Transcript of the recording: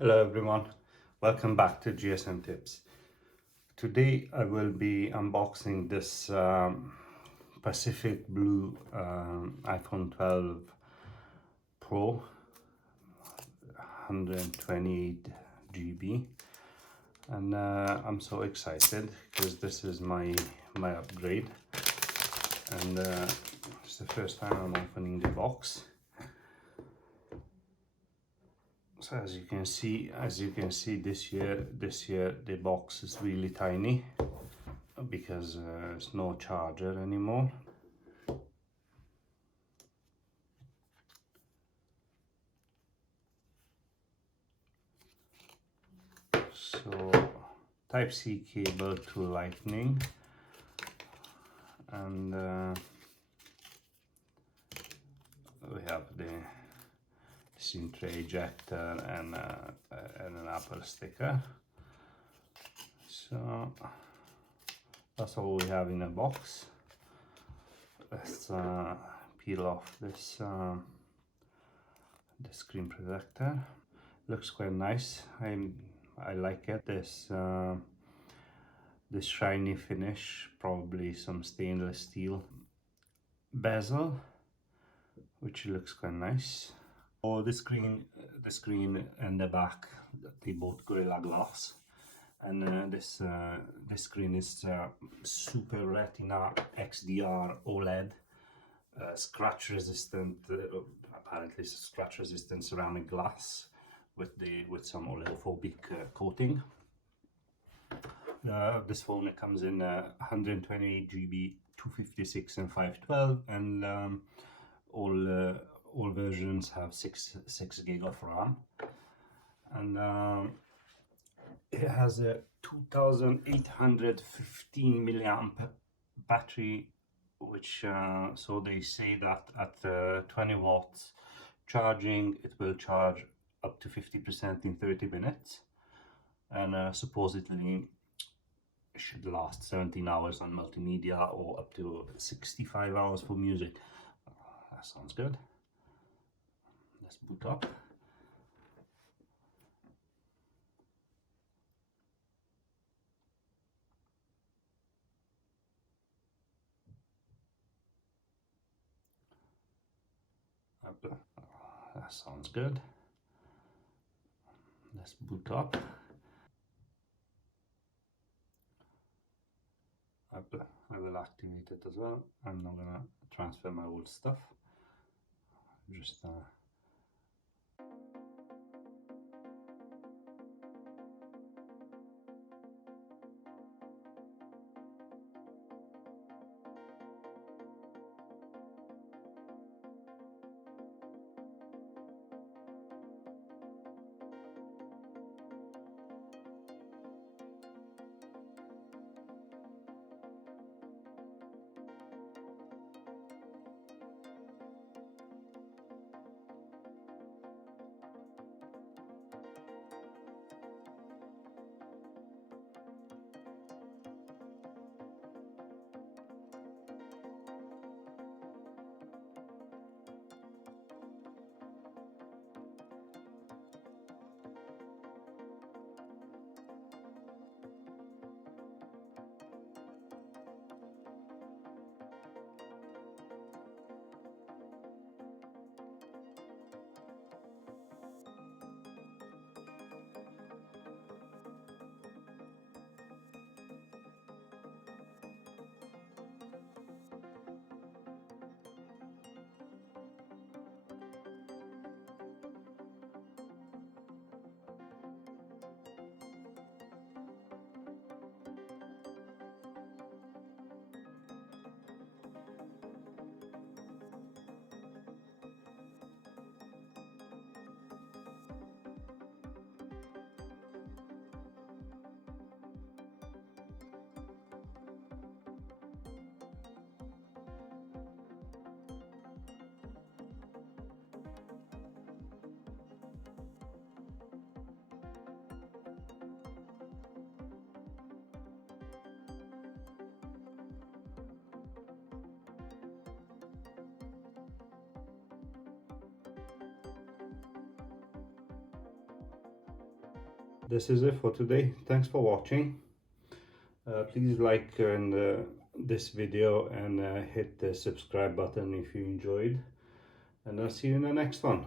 Hello everyone, welcome back to GSM Tips. Today I will be unboxing this Pacific Blue iPhone 12 Pro 128 GB, and I'm so excited because this is my upgrade, and it's the first time I'm opening the box. So as you can see, this year the box is really tiny because there's no charger anymore. So Type-C cable to Lightning, and we have the SIM tray ejector and an Apple sticker. So that's all we have in a box. Let's peel off this the screen protector. Looks quite nice. I like it. This shiny finish, probably some stainless steel bezel, which looks quite nice. Oh, the screen and the back, they both Gorilla Glass, and this screen is Super Retina XDR OLED, scratch resistant. Apparently, scratch resistant ceramic glass with some oleophobic coating. This phone, it comes in 128 GB, 256 and 512, and all versions have 6 gig of RAM, and it has a 2815 milliamp battery, which so they say that at 20 watts charging it will charge up to 50% in 30 minutes, and supposedly it should last 17 hours on multimedia or up to 65 hours for music. That sounds good. Let's boot up. That sounds good. Let's boot up. I will activate it as well. I'm not gonna transfer my old stuff. Just this is it for today. Thanks for watching. Please like this video and hit the subscribe button if you enjoyed, and I'll see you in the next one.